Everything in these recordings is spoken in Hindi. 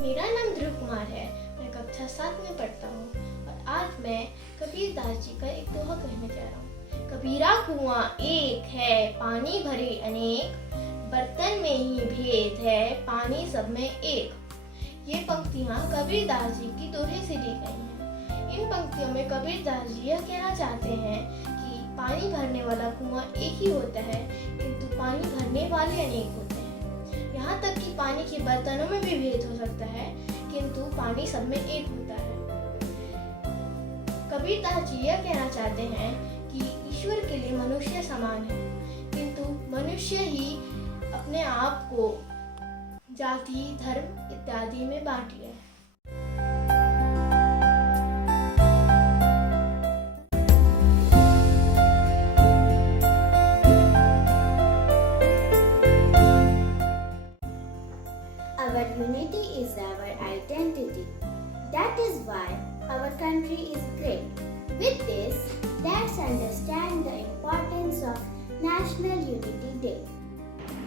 मेरा नाम ध्रुव कुमार है। मैं कक्षा 7 में पढ़ता हूँ और आज मैं कबीरदास जी का एक दोहा कहने जा रहा हूँ। कबीरा कुआं एक है, पानी भरे अनेक, बर्तन में ही भेद है, पानी सब में एक। ये पंक्तियाँ कबीरदास जी की दोहे से ली गई हैं। इन पंक्तियों में कबीरदास जी यह कहना चाहते हैं कि पानी भरने वाला कुआं एक ही होता है, किंतु पानी भरने वाले अनेक होते हैं। यहाँ तक कि पानी के बर्तनों में भी भेद हो सकता है, किंतु पानी सब में एक होता है। कबीरदास जी यह कहना चाहते हैं कि ईश्वर के लिए मनुष्य समान है, किंतु मनुष्य ही अपने आप को जाति, धर्म इत्यादि में बांट लिया है। Our unity is our identity. That is why our country is great. With this, let's understand the importance of National Unity Day.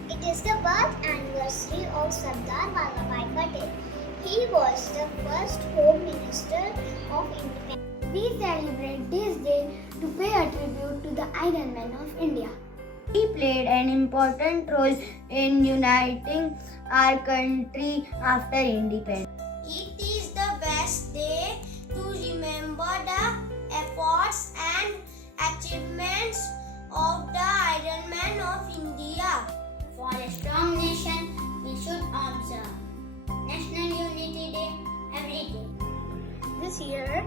It is the birth anniversary of Sardar Vallabhbhai Patel. He was the first Home Minister of Independence. We celebrate this day to pay a tribute to the Iron Man of India. He played an important role in uniting our country after independence. It is the best day to remember the efforts and achievements of the Iron Man of India. For a strong nation, we should observe National Unity Day every day. This year,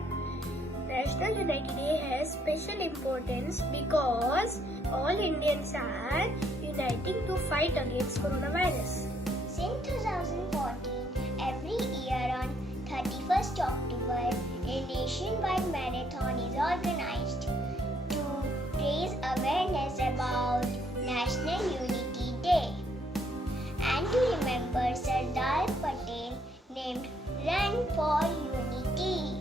National Unity Day has special importance because all Indians are uniting to fight against coronavirus. Since 2014, every year on 31st October, a nationwide marathon is organized to raise awareness about National Unity Day and to remember Sardar Patel, named Run for Unity.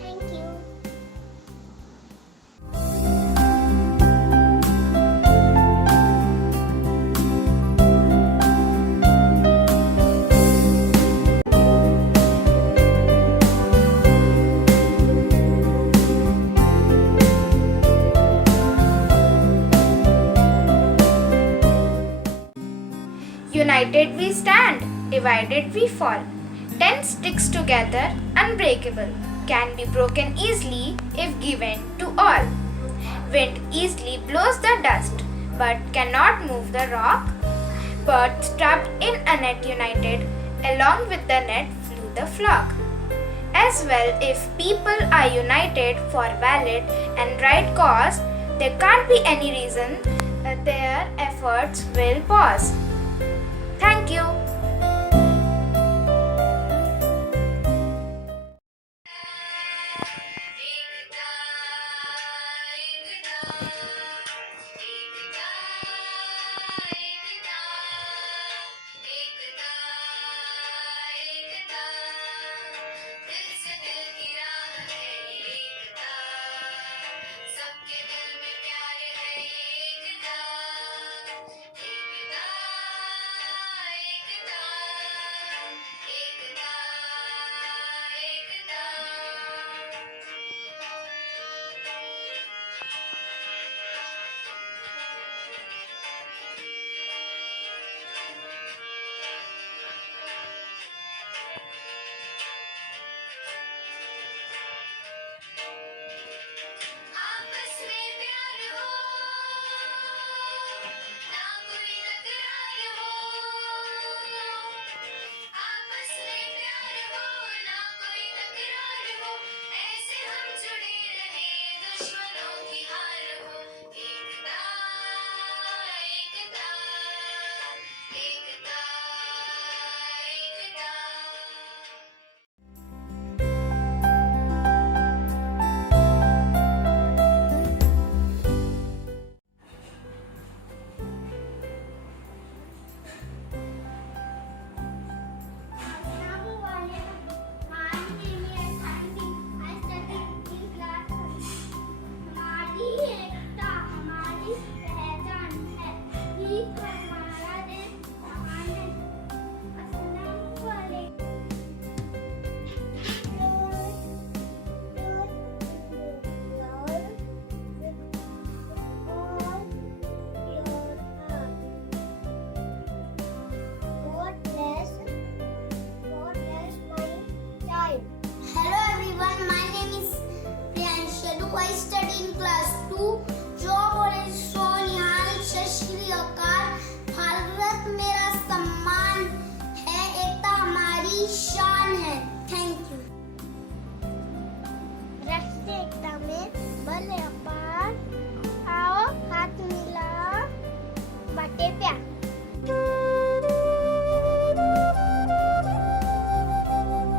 Thank you. United we stand, divided we fall. 10 sticks together, unbreakable, can be broken easily if given to all. Wind easily blows the dust, but cannot move the rock. Birds trapped in a net united, along with the net flew the flock. As well, if people are united for valid and right cause, there can't be any reason that their efforts will pause. Thank you.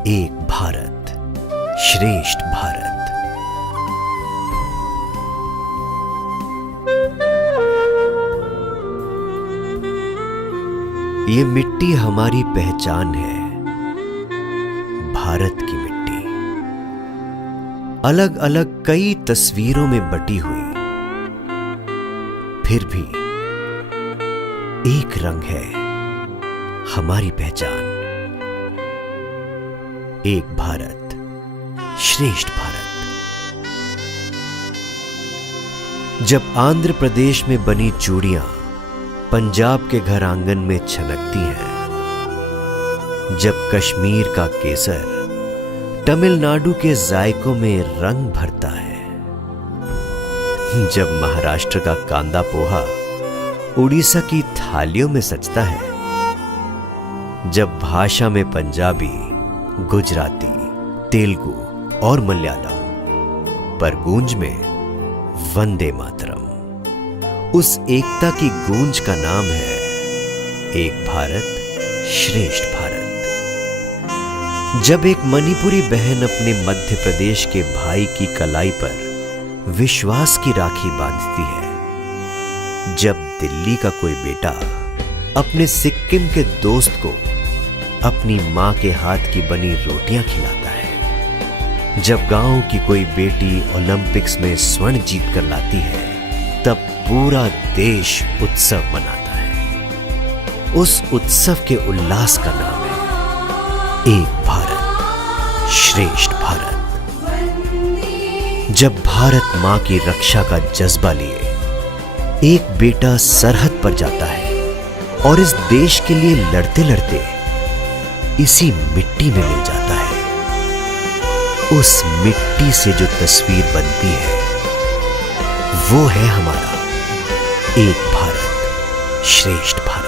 एक भारत श्रेष्ठ भारत। ये मिट्टी हमारी पहचान है, भारत की मिट्टी। अलग अलग कई तस्वीरों में बटी हुई, फिर भी एक रंग है हमारी पहचान। एक भारत श्रेष्ठ भारत। जब आंध्र प्रदेश में बनी चूड़ियां पंजाब के घर आंगन में छनकती हैं, जब कश्मीर का केसर तमिलनाडु के जायकों में रंग भरता है, जब महाराष्ट्र का कांदा पोहा उड़ीसा की थालियों में सजता है, जब भाषा में पंजाबी, गुजराती, तेलुगु और मलयालम पर गूंज में वंदे मातरम, उस एकता की गूंज का नाम है एक भारत श्रेष्ठ भारत। जब एक मणिपुरी बहन अपने मध्य प्रदेश के भाई की कलाई पर विश्वास की राखी बांधती है, जब दिल्ली का कोई बेटा अपने सिक्किम के दोस्त को अपनी मां के हाथ की बनी रोटियां खिलाता है, जब गांव की कोई बेटी ओलंपिक्स में स्वर्ण जीत कर लाती है, तब पूरा देश उत्सव मनाता है। उस उत्सव के उल्लास का नाम है एक भारत श्रेष्ठ भारत। जब भारत मां की रक्षा का जज्बा लिए एक बेटा सरहद पर जाता है और इस देश के लिए लड़ते लड़ते इसी मिट्टी में मिल जाता है, उस मिट्टी से जो तस्वीर बनती है वो है हमारा एक भारत श्रेष्ठ भारत।